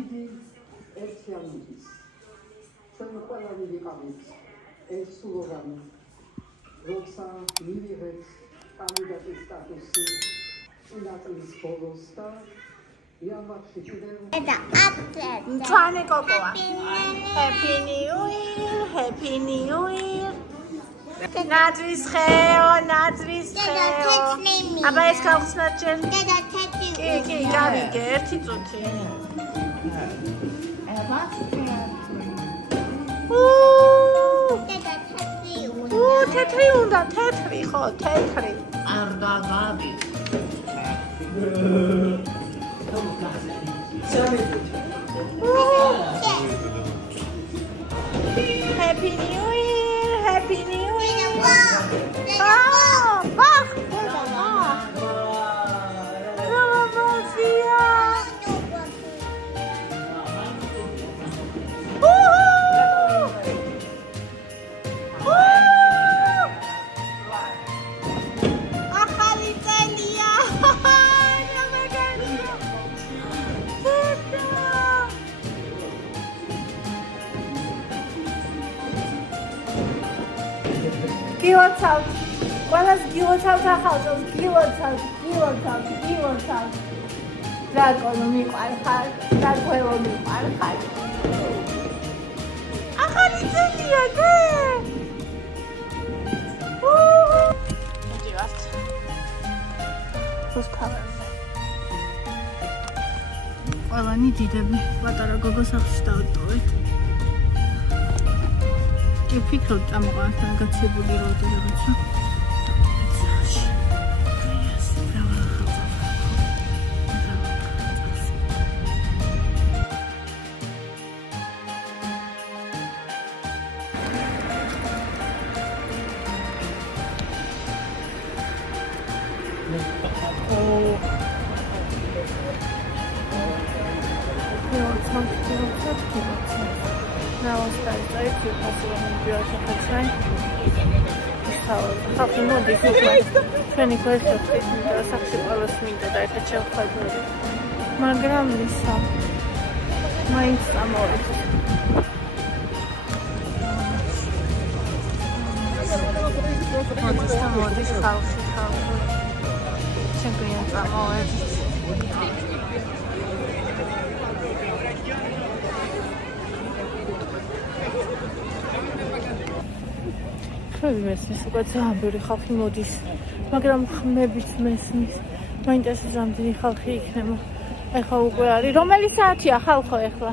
დიდი ერთიანობის. ჩვენ ყველანი ვიყავით ერთსულოვანი, როცა მივიღეთ კანდიდატის სტატუსი წინა წლის ბოლოს და იანვარში კიდევ მწვანე კოკოა. Happy New Year, Happy New Year. ნაძვის ხეო, ნაძვის ხეო. აბა ეს გავხსნათ ჯერ. კი, გავიგე, ერთი წუთი. თეთრი უნდა, თეთრი ხო, თეთრი. არ დაგავი. Happy New Year, Happy New Year. Oh, bach. გილოცავთ, ყველას გილოცავთ ახალწელს, გილოცავთ. რაკონო მიყვარხარ, რაკველო მიყვარხარ. ახალი წელია, ზე! მოდივართ. სულ კამერაზე. ყველანი დიდები, პატარა გოგო სახლში დავტოვეთ. ვფიქრობ წამოყავთ გაცებული როდი რაღაცა. ხალხი მოდის ჩვენი გვერდით და სახში ყველას მინდა და ერთად შევხვდებით, მაგრამ ისა მაინც წამოვედი. მოდის ხალხი ჩვენ გვიან წამოვედით. ხმები მესმის, უკვე ძალიან ბევრი ხალხი მოდის, მაგრამ ხმებიც მესმის, მაინტერესებს რამდენი ხალხი იქნება. ეხლა უკვე არის, რომელი საათია ხალხო ეხლა?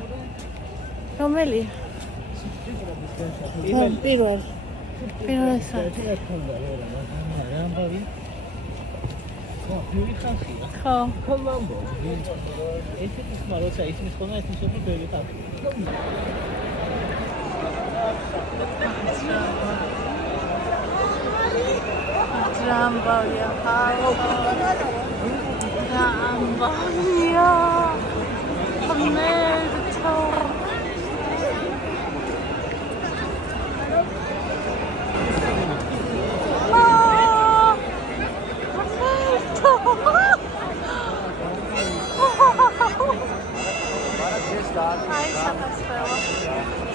რომელი? პირველი საათი. ხო. Rambalia,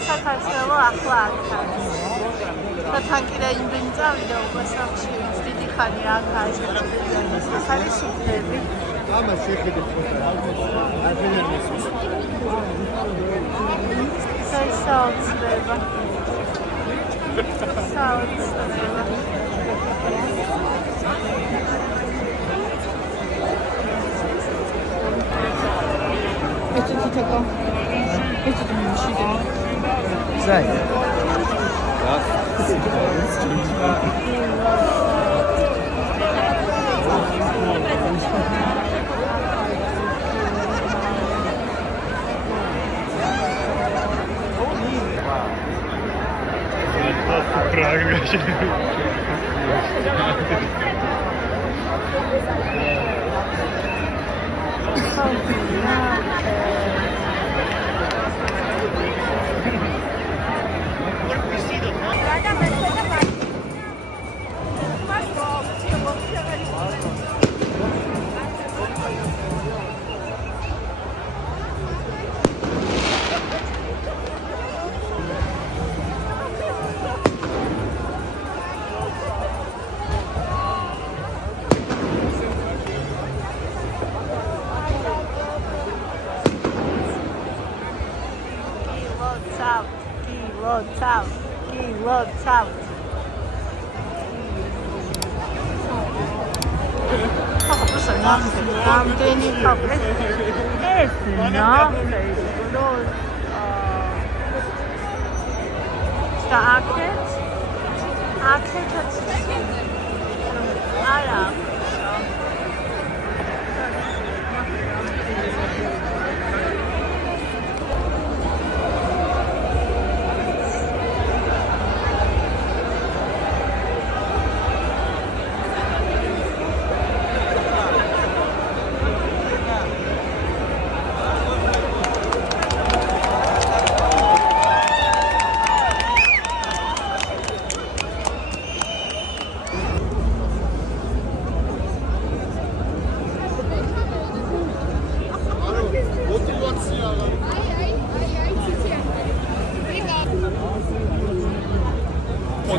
საქართველო ახლა აქ არის. და თან კიდე იმდენი წავიდა უკვე სახლში, დიდი ხანი აქ არის ეს არის სუფთები. ამას შეხედეთ ფოტო. საოცრება. Это ты такой. Это ты мужчина. Зай. Да. Правильно. რამდენი ხალხი ეს ნახე რომ და აქეთ არა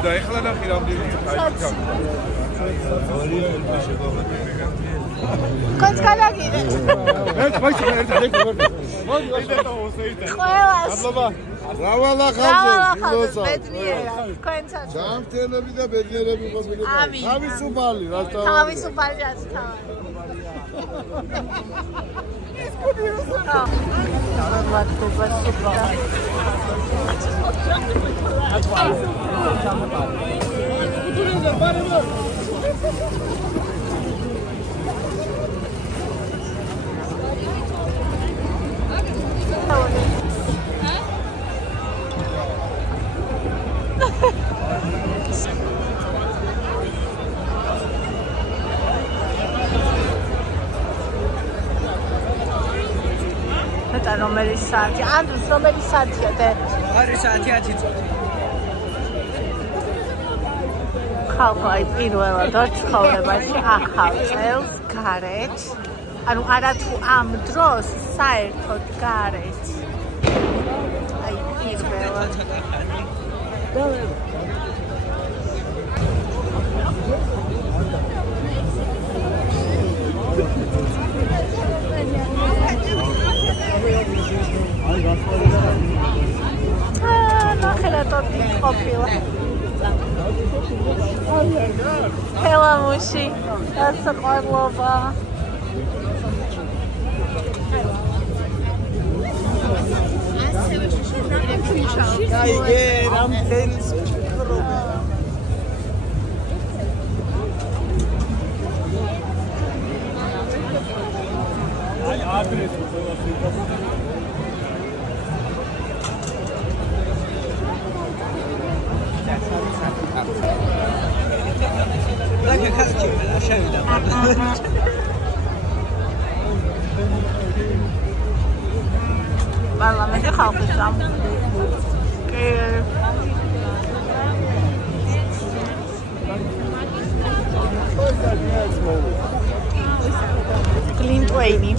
და ეხლა ნახე რამდენია კონც გადაგირე ეს მაიცა ერთად ყველას რავალ ახალზე ბედნიერად თქვენსაც ჯანმრთელები და ბედნიერები ყოფილიყო თავისუფალი რასთან თავისუფალი რაც თავი ეს კუდიოსა დავაწყობა სიტყვა და რომელი საათი? ანდრუს რომელი საათია და? არის საათი 10 წუთი. ხალხი აი პირველად ცხოვრებაში ახალ წელს გარეთ. ანუ არათუ ამ დროს საერთოდ გარეთ. აი პირველად. ნახელატოდი ყოფილა ჰელამუში დასაყვარლობა გაიგე რამდენი სპიკრობა აი ადრესს Like a casket, I'll show you that one. Valla, me de kalkacağım. Clint Wayne.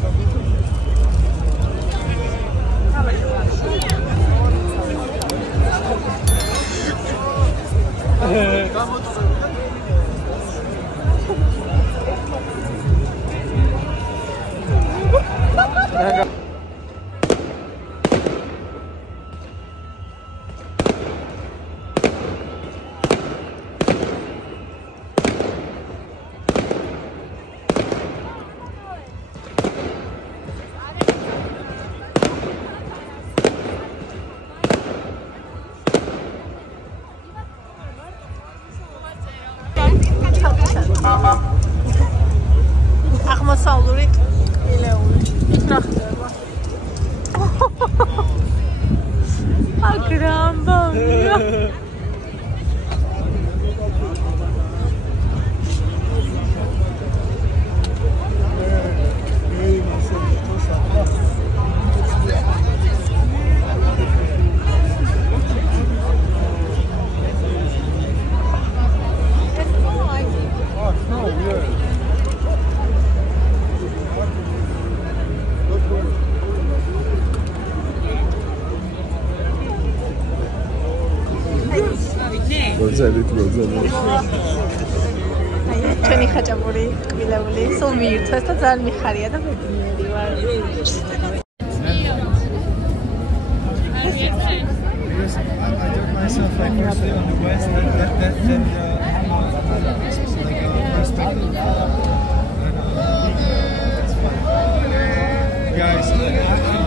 აღმოსავლური ყილეული იქ ნახდება აგრამბონია ჩვენი ხაჭაპური კბილეული სულ მიირთვეს და ძალიან მიხარია და ბედნიერი ვარ. because I did myself like firstly on the west, then perspective. And, that's fine. Guys,